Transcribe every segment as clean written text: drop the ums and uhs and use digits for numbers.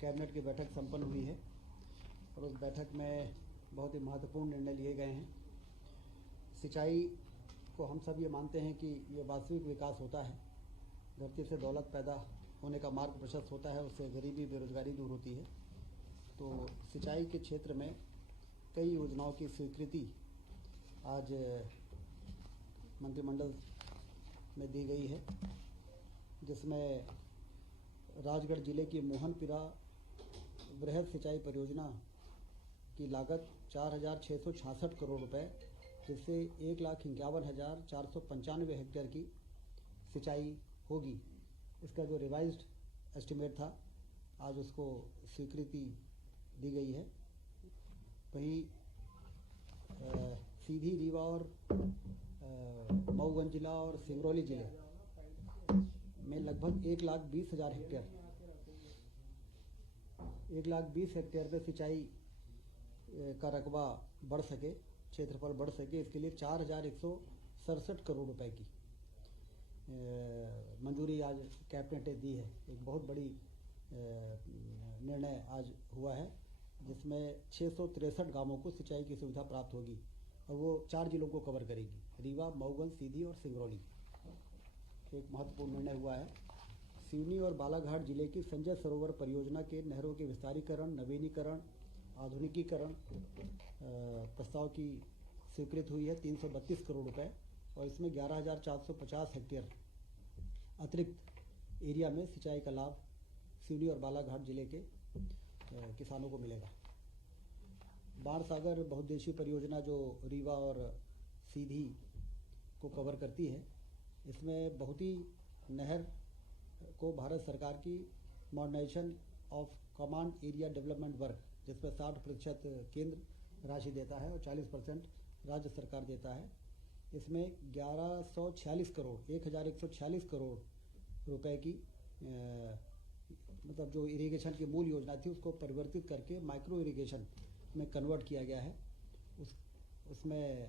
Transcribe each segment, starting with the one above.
Cabinet की बैठक संपन्न हुई है और उस बैठक में बहुत ही महत्वपूर्ण निर्णय लिए गए हैं। सिंचाई को हम सब ये मानते हैं कि ये वास्तविक विकास होता है। धरती से दौलत पैदा होने का मार्ग प्रशस्त होता है, उससे गरीबी बेरोजगारी दूर होती है। तो सिंचाई के क्षेत्र में कई योजनाओं की स्वीकृति आज मंत्रिमंडल में दी गई है, जिसमें राजगढ़ जिले की मोहनपुरा वृहद सिंचाई परियोजना की लागत 4,666 करोड़ रुपए, जिससे 1,51,495 हेक्टेयर की सिंचाई होगी। इसका जो रिवाइज्ड एस्टिमेट था, आज उसको स्वीकृति दी गई है। वहीं सीधी, रीवा और मऊगंज जिला और सिंगरौली जिले में लगभग 1,20,000 हेक्टेयर 1,20,000 हेक्टेयर पे सिंचाई का रकबा बढ़ सके, क्षेत्रफल बढ़ सके, इसके लिए 4,167 करोड़ रुपए की मंजूरी आज कैबिनेट ने दी है। एक बहुत बड़ी निर्णय आज हुआ है, जिसमें 663 गांवों को सिंचाई की सुविधा प्राप्त होगी और वो 4 जिलों को कवर करेगी, रीवा, मऊगंज, सीधी और सिंगरौली। एक महत्वपूर्ण निर्णय हुआ है। सिवनी और बालाघाट जिले की संजय सरोवर परियोजना के नहरों के विस्तारीकरण, नवीनीकरण, आधुनिकीकरण प्रस्ताव की स्वीकृति हुई है 332 करोड़ रुपए, और इसमें 11,450 हेक्टेयर अतिरिक्त एरिया में सिंचाई का लाभ सिवनी और बालाघाट जिले के किसानों को मिलेगा। बाणसागर बहुउद्देशीय परियोजना जो रीवा और सीधी को कवर करती है, इसमें बहुती नहर को भारत सरकार की modernisation of command area development work, जिसमें 60% केंद्र राशि देता है और 40% राज्य सरकार देता है। इसमें 1,146 करोड़ रुपए की मतलब जो इरिगेशन की मूल योजना थी, उसको परिवर्तित करके माइक्रो इरिगेशन में कन्वर्ट किया गया है। उसमें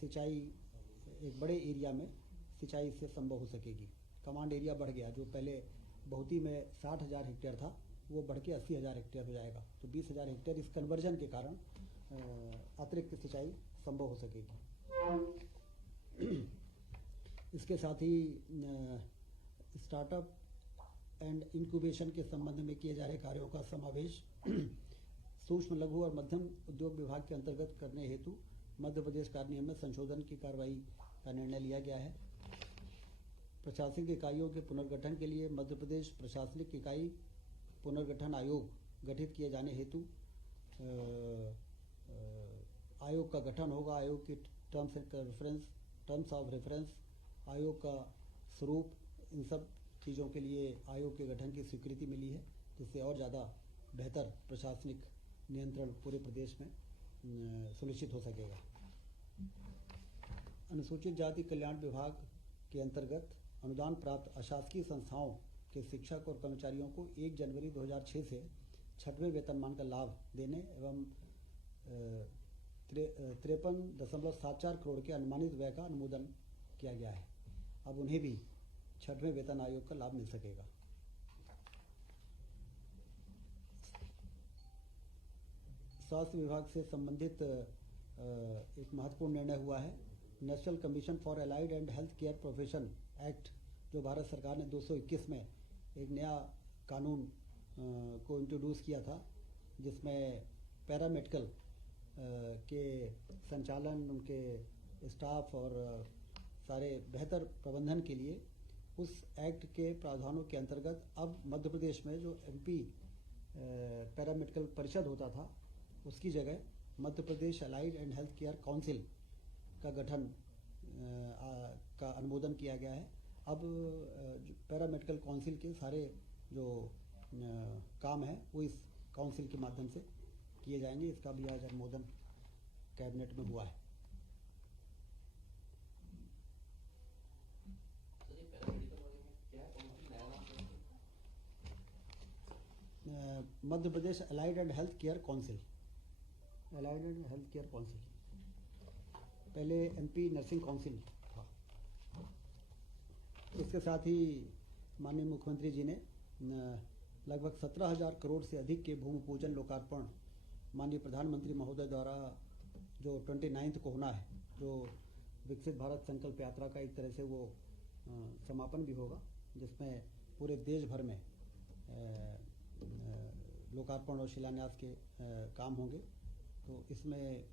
सिंचाई एक बड़े एरिया में सिंचाई से संभव हो सकेगी। कमांड एरिया बढ़ गया, जो पहले बहुती में 60,000 हेक्टेयर था, वो बढ़ के 80,000 हेक्टेयर हो जाएगा। तो 20,000 हेक्टेयर इस कन्वर्जन के कारण अतिरिक्त सिंचाई संभव हो सकेगी। इसके साथ ही स्टार्टअप एंड इंक्यूबेशन के संबंध में किए जा रहे कार्यों का समावेश सूक्ष्म, लघु और मध्यम उद्योग विभाग के अंतर्गत करने हेतु मध्य प्रदेश कार्यान्वयन में संशोधन की कार्रवाई का निर्णय लिया गया है। प्रशासनिक इकाइयों के पुनर्गठन के लिए मध्य प्रदेश प्रशासनिक इकाई पुनर्गठन आयोग गठित किए जाने हेतु आयोग का गठन होगा। आयोग की टर्म्स ऑफ रेफरेंस, आयोग का स्वरूप, इन सब चीज़ों के लिए आयोग के गठन की स्वीकृति मिली है, जिससे और ज़्यादा बेहतर प्रशासनिक नियंत्रण पूरे प्रदेश में सुनिश्चित हो सकेगा। अनुसूचित जाति कल्याण विभाग के अंतर्गत अनुदान प्राप्त अशासकीय संस्थाओं के शिक्षक और कर्मचारियों को 1 जनवरी 2006 से 6वें वेतनमान का लाभ देने एवं 53.74 करोड़ के अनुमानित व्यय का अनुमोदन किया गया है। अब उन्हें भी 6वें वेतन आयोग का लाभ मिल सकेगा। स्वास्थ्य विभाग से संबंधित एक महत्वपूर्ण निर्णय हुआ है। National commission for allied and health care profession act, जो भारत सरकार ने 221 में एक नया कानून को इंट्रोड्यूस किया था, जिसमें पैरामेडिकल के संचालन, उनके स्टाफ और सारे बेहतर प्रबंधन के लिए उस एक्ट के प्रावधानों के अंतर्गत अब मध्य प्रदेश में जो MP पैरामेडिकल परिषद होता था, उसकी जगह Madhya Pradesh allied and health care council का गठन का अनुमोदन किया गया है। अब पैरामेडिकल काउंसिल के सारे जो काम है वो इस काउंसिल के माध्यम से किए जाएंगे। इसका भी आज अनुमोदन कैबिनेट में हुआ है। Madhya Pradesh allied and health care council, allied and health care council, पहले MP नर्सिंग काउंसिल था। इसके साथ ही माननीय मुख्यमंत्री जी ने लगभग 17,000 करोड़ से अधिक के भूमि पूजन लोकार्पण माननीय प्रधानमंत्री महोदय द्वारा जो 29 को होना है, जो विकसित भारत संकल्प यात्रा का एक तरह से वो समापन भी होगा, जिसमें पूरे देश भर में लोकार्पण और शिलान्यास के काम होंगे। तो इसमें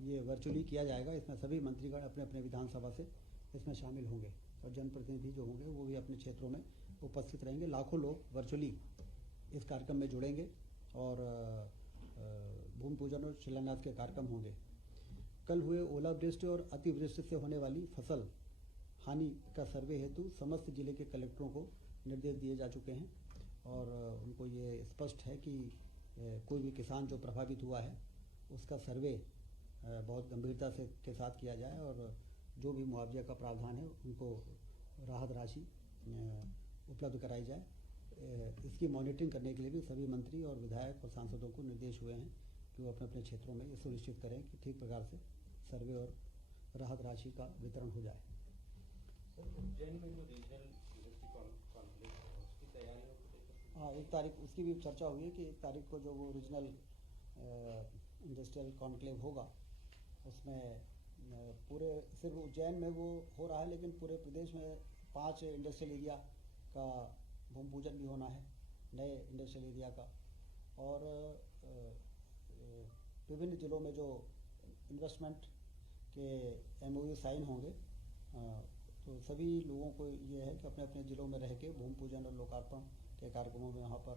ये वर्चुअली किया जाएगा। इसमें सभी मंत्रीगण अपने अपने विधानसभा से इसमें शामिल होंगे और जनप्रतिनिधि जो होंगे वो भी अपने क्षेत्रों में उपस्थित रहेंगे। लाखों लोग वर्चुअली इस कार्यक्रम में जुड़ेंगे और भूमि पूजन और शिलान्यास के कार्यक्रम होंगे। कल हुए ओलावृष्टि और अतिवृष्टि से होने वाली फसल हानि का सर्वे हेतु समस्त जिले के कलेक्टरों को निर्देश दिए जा चुके हैं और उनको ये स्पष्ट है कि कोई भी किसान जो प्रभावित हुआ है उसका सर्वे बहुत गंभीरता से के साथ किया जाए और जो भी मुआवजे का प्रावधान है उनको राहत राशि उपलब्ध कराई जाए। इसकी मॉनिटरिंग करने के लिए भी सभी मंत्री और विधायक और सांसदों को निर्देश हुए हैं कि वो अपने अपने क्षेत्रों में ये सुनिश्चित करें कि ठीक प्रकार से सर्वे और राहत राशि का वितरण हो जाए। हाँ, 1 तारीख उसकी भी चर्चा हुई है कि 1 तारीख को जो वो रीजनल इंडस्ट्रियल कॉन्क्लेव होगा उसमें पूरे सिर्फ उज्जैन में वो हो रहा है, लेकिन पूरे प्रदेश में 5 इंडस्ट्रियल एरिया का भूमि पूजन भी होना है, नए इंडस्ट्रियल एरिया का। और विभिन्न जिलों में जो इन्वेस्टमेंट के MOU साइन होंगे, तो सभी लोगों को ये है कि अपने अपने ज़िलों में रह के भूमि पूजन और लोकार्पण के कार्यक्रमों में वहाँ पर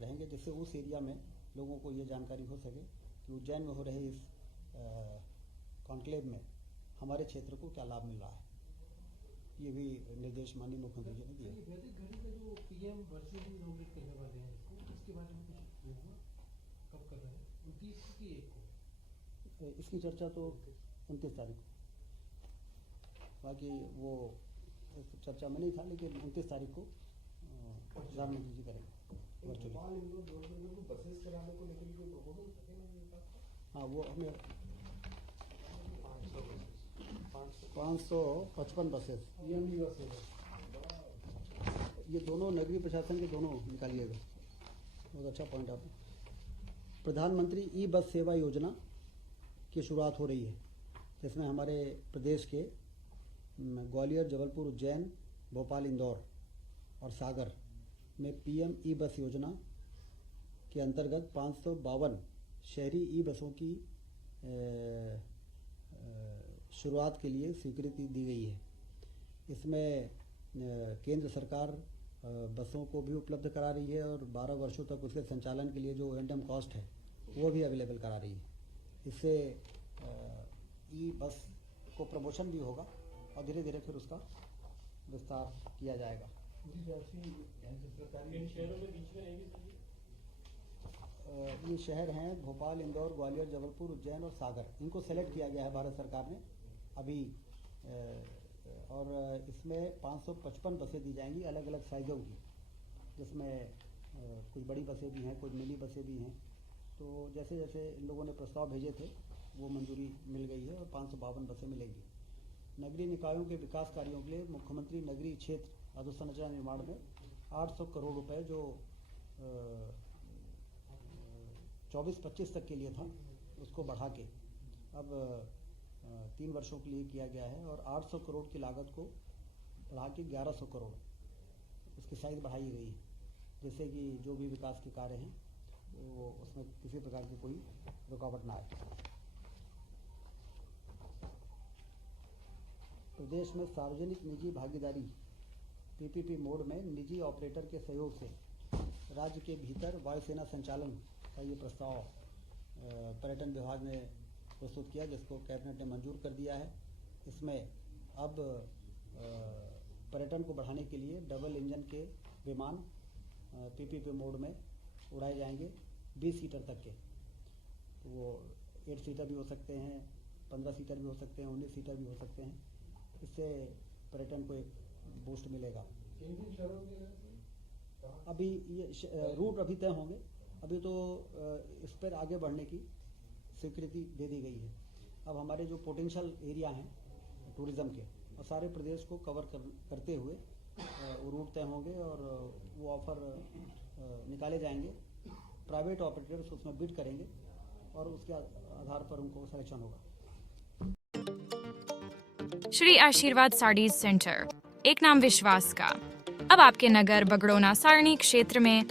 रहेंगे, जिससे उस एरिया में लोगों को ये जानकारी हो सके कि उज्जैन में हो रहे इस कॉन्क्लेव में हमारे क्षेत्र को क्या लाभ मिल रहा है। ये भी निर्देश माननीय मुख्यमंत्री जी ने दिए। जो PM वर्चुअली इनॉग्रेट करने वाले हैं इसके बारे में कुछ कब कर रहे हैं? 29 की 1 को इसकी चर्चा तो 29 तारीख को, बाकी वो चर्चा में नहीं था, लेकिन 29 तारीख को प्रधानमंत्री जी करेंगे वर्चुअली। बसेस चलाने को लेकर कोई प्रपोजल है? हाँ, वो हमें 555 बसेस ये दोनों नगरीय प्रशासन के दोनों निकालिएगा। बहुत अच्छा पॉइंट आपने। प्रधानमंत्री ई बस सेवा योजना की शुरुआत हो रही है, जिसमें हमारे प्रदेश के ग्वालियर, जबलपुर, उज्जैन, भोपाल, इंदौर और सागर में PM ई बस योजना के अंतर्गत 552 शहरी ई बसों की शुरुआत के लिए स्वीकृति दी गई है। इसमें केंद्र सरकार बसों को भी उपलब्ध करा रही है और 12 वर्षों तक उसके संचालन के लिए जो O&M कॉस्ट है वो भी अवेलेबल करा रही है। इससे ई बस को प्रमोशन भी होगा और धीरे धीरे फिर उसका विस्तार किया जाएगा। ये शहर हैं भोपाल, इंदौर, ग्वालियर, जबलपुर, उज्जैन और सागर। इनको सेलेक्ट किया गया है भारत सरकार ने अभी, और इसमें 555 बसें दी जाएंगी अलग अलग साइज़ों की, जिसमें कुछ बड़ी बसें भी हैं, कुछ मिनी बसें भी हैं। तो जैसे जैसे इन लोगों ने प्रस्ताव भेजे थे वो मंजूरी मिल गई है और 552 बसें मिलेंगी। नगरीय निकायों के विकास कार्यों के लिए मुख्यमंत्री नगरीय क्षेत्र अधोसंरचना निर्माण में 800 करोड़ रुपए जो 24-25 तक के लिए था उसको बढ़ा के अब 3 वर्षों के लिए किया गया है और 800 करोड़ की लागत को बढ़ा के 1100 करोड़ उसकी साइज बढ़ाई गई है, जिससे कि जो भी विकास के कार्य हैं वो उसमें किसी प्रकार की कोई रुकावट ना आए। प्रदेश में सार्वजनिक निजी भागीदारी PPP मोड में निजी ऑपरेटर के सहयोग से राज्य के भीतर वायुसेना संचालन का ये प्रस्ताव पर्यटन विभाग ने प्रस्तुत किया, जिसको कैबिनेट ने मंजूर कर दिया है। इसमें अब पर्यटन को बढ़ाने के लिए डबल इंजन के विमान PPP मोड में उड़ाए जाएंगे 20 सीटर तक के। तो वो 8 सीटर भी हो सकते हैं, 15 सीटर भी हो सकते हैं, 19 सीटर भी हो सकते हैं। इससे पर्यटन को एक बूस्ट मिलेगा। अभी ये रूट अभी तय होंगे, अभी तो इस पर आगे बढ़ने की स्वीकृति दे दी गई है। अब हमारे जो पोटेंशियल एरिया हैं टूरिज़्म के और सारे प्रदेश को कवर करते हुए वो रूट तय होंगे और वो ऑफ़र निकाले जाएंगे, प्राइवेट ऑपरेटर्स उसमें बिड करेंगे और उसके आधार पर उनको सिलेक्शन होगा। श्री आशीर्वाद साड़ीज सेंटर, एक नाम विश्वास का, अब आपके नगर बगड़ोना सारणी क्षेत्र में